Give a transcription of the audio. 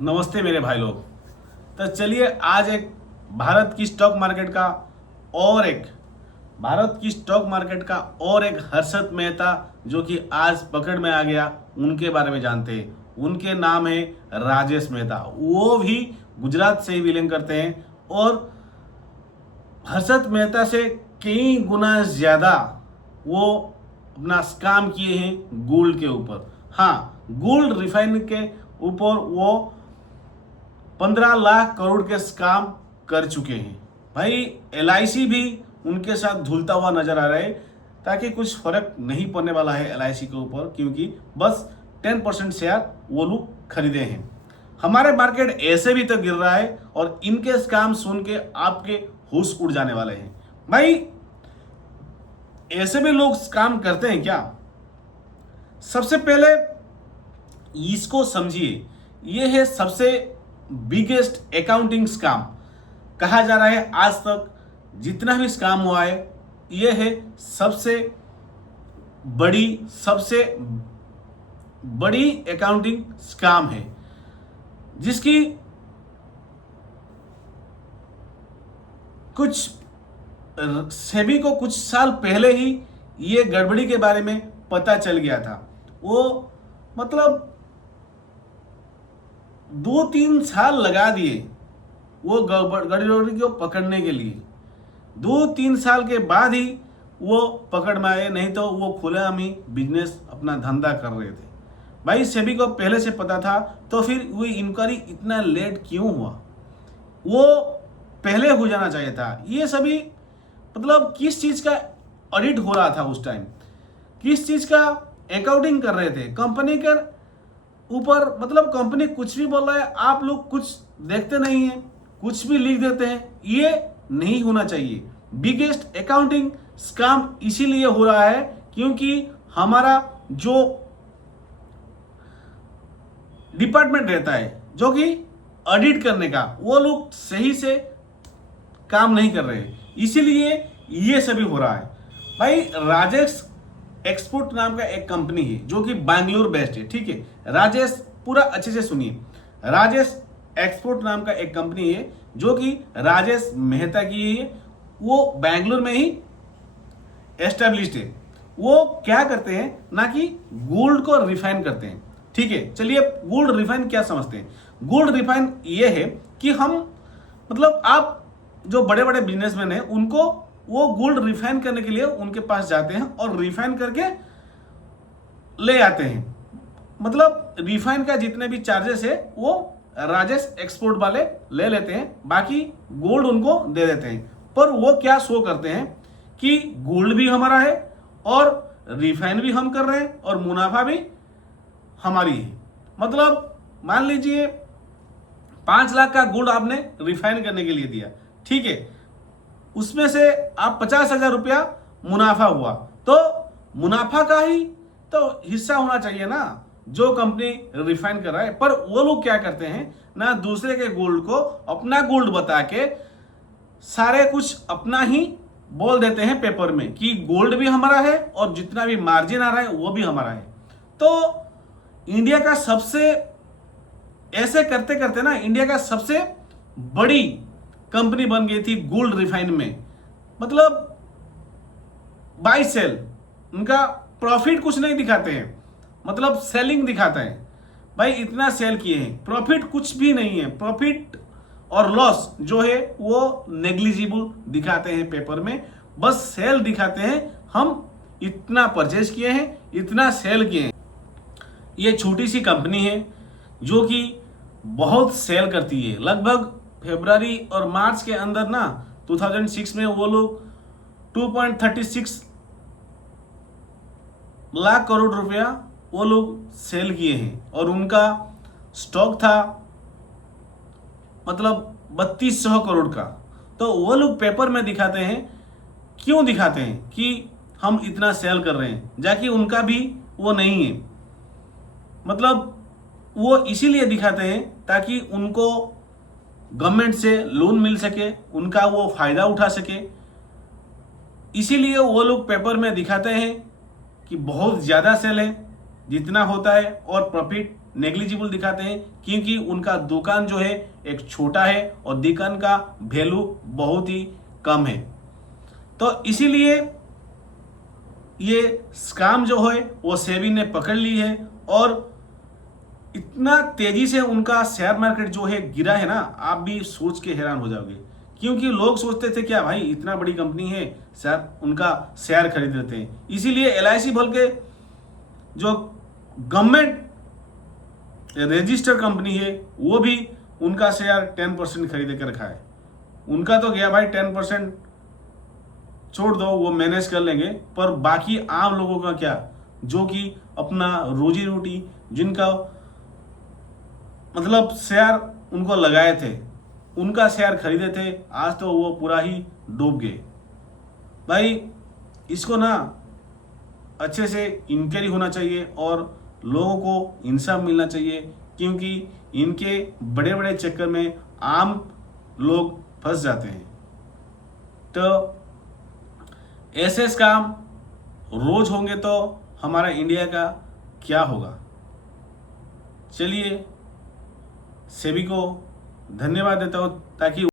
नमस्ते मेरे भाई लोग। तो चलिए आज एक भारत की स्टॉक मार्केट का और एक हर्षद मेहता जो कि आज पकड़ में आ गया, उनके बारे में जानते हैं। उनके नाम है राजेश मेहता। वो भी गुजरात से ही बिलोंग करते हैं और हर्षद मेहता से कई गुना ज़्यादा वो अपना काम किए हैं गोल्ड के ऊपर। हाँ, गोल्ड रिफाइन के ऊपर वो 15 लाख करोड़ के स्कैम कर चुके हैं। भाई LIC भी उनके साथ धुलता हुआ नजर आ रहा है, ताकि कुछ फर्क नहीं पड़ने वाला है LIC के ऊपर, क्योंकि बस 10% शेयर वो लोग खरीदे हैं। हमारे मार्केट ऐसे भी तो गिर रहा है और इनके स्कैम सुन के आपके होश उड़ जाने वाले हैं। भाई ऐसे भी लोग स्कैम करते हैं क्या? सबसे पहले इसको समझिए, ये है सबसे बिगेस्ट अकाउंटिंग स्कैम कहा जा रहा है। आज तक जितना भी स्कैम हुआ है, ये है सबसे बड़ी अकाउंटिंग स्कैम है, जिसकी सेबी को कुछ साल पहले ही ये गड़बड़ी के बारे में पता चल गया था। वो मतलब 2-3 साल लगा दिए वो गड़बड़ी को पकड़ने के लिए। 2-3 साल के बाद ही वो पकड़ में आए, नहीं तो वो खुलेआम ही बिजनेस अपना धंधा कर रहे थे। भाई सेबी को पहले से पता था, तो फिर वो इंक्वायरी इतना लेट क्यों हुआ? वो पहले हो जाना चाहिए था। ये सभी मतलब किस चीज़ का ऑडिट हो रहा था उस टाइम, किस चीज़ का अकाउंटिंग कर रहे थे कंपनी के ऊपर। मतलब कंपनी कुछ भी बोल रहा है, आप लोग कुछ देखते नहीं हैं, कुछ भी लिख देते हैं। ये नहीं होना चाहिए। बिगेस्ट अकाउंटिंग स्कैम इसीलिए हो रहा है क्योंकि हमारा जो डिपार्टमेंट रहता है जो कि ऑडिट करने का, वो लोग सही से काम नहीं कर रहे, इसीलिए ये सभी हो रहा है। भाई राजेश एक्सपोर्ट नाम का एक कंपनी है जो कि बैंगलोर बेस्ड है, ठीक है। राजेश, पूरा अच्छे से सुनिए, राजेश एक्सपोर्ट नाम का एक कंपनी है जो कि राजेश मेहता की है। वो बैंगलोर में ही एस्टेब्लिश्ड है। वो क्या करते हैं ना कि गोल्ड को रिफाइन करते हैं, ठीक है। चलिए गोल्ड रिफाइन क्या समझते हैं? गोल्ड रिफाइन ये है कि हम मतलब आप जो बड़े बड़े बिजनेसमैन हैं, उनको वो गोल्ड रिफाइन करने के लिए उनके पास जाते हैं और रिफाइन करके ले आते हैं। मतलब रिफाइन का जितने भी चार्जेस है वो राजेश एक्सपोर्ट वाले ले लेते हैं, बाकी गोल्ड उनको दे देते हैं। पर वो क्या शो करते हैं कि गोल्ड भी हमारा है और रिफाइन भी हम कर रहे हैं और मुनाफा भी हमारी है। मतलब मान लीजिए 5 लाख का गोल्ड आपने रिफाइन करने के लिए दिया, ठीक है। उसमें से आप 50,000 रुपया मुनाफा हुआ, तो मुनाफा का ही तो हिस्सा होना चाहिए ना जो कंपनी रिफाइन कर रहा है। पर वो लोग क्या करते हैं ना, दूसरे के गोल्ड को अपना गोल्ड बता के सारे कुछ अपना ही बोल देते हैं पेपर में कि गोल्ड भी हमारा है और जितना भी मार्जिन आ रहा है वो भी हमारा है। तो इंडिया का सबसे, ऐसे करते करते ना इंडिया का सबसे बड़ी कंपनी बन गई थी गोल्ड रिफाइन में। मतलब बाय सेल, उनका प्रॉफिट कुछ नहीं दिखाते हैं, मतलब सेलिंग दिखाता है। भाई इतना सेल किए हैं, प्रॉफिट कुछ भी नहीं है। प्रॉफिट और लॉस जो है वो नेग्लिजिबल दिखाते हैं पेपर में, बस सेल दिखाते हैं, हम इतना परचेज किए हैं, इतना सेल किए हैं। ये छोटी सी कंपनी है जो कि बहुत सेल करती है। लगभग फरवरी और मार्च के अंदर ना 2006 में वो लोग 2.36 लाख करोड़ रुपया वो लोग सेल किए हैं और उनका स्टॉक था मतलब 3200 करोड़ का। तो वो लोग पेपर में दिखाते हैं, क्यों दिखाते हैं कि हम इतना सेल कर रहे हैं, जाकि उनका भी वो नहीं है। मतलब वो इसीलिए दिखाते हैं ताकि उनको गवर्नमेंट से लोन मिल सके, उनका वो फायदा उठा सके। इसीलिए वो लोग पेपर में दिखाते हैं कि बहुत ज़्यादा सेल है, जितना होता है, और प्रॉफिट नेग्लिजिबल दिखाते हैं, क्योंकि उनका दुकान जो है एक छोटा है और दुकान का वैल्यू बहुत ही कम है। तो इसीलिए ये स्कैम जो है वो सेबी ने पकड़ ली है और इतना तेजी से उनका शेयर मार्केट जो है गिरा है ना, आप भी सोच के हैरान हो जाओगे। क्योंकि लोग सोचते थे क्या भाई इतना बड़ी कंपनी है, शेयर उनका शेयर खरीद लेते हैं। इसीलिए LIC बोल के जो गवर्नमेंट रजिस्टर कंपनी है वो भी उनका शेयर 10% खरीद के रखा है। उनका तो गया भाई 10%, छोड़ दो वो मैनेज कर लेंगे, पर बाकी आम लोगों का क्या, जो कि अपना रोजी रोटी जिनका मतलब शेयर उनको लगाए थे, उनका शेयर खरीदे थे, आज तो वो पूरा ही डूब गए। भाई इसको ना अच्छे से इंक्वायरी होना चाहिए और लोगों को इंसाफ मिलना चाहिए, क्योंकि इनके बड़े बड़े चक्कर में आम लोग फंस जाते हैं। तो ऐसे काम रोज होंगे तो हमारा इंडिया का क्या होगा। चलिए सेबी को धन्यवाद देता हूँ ताकि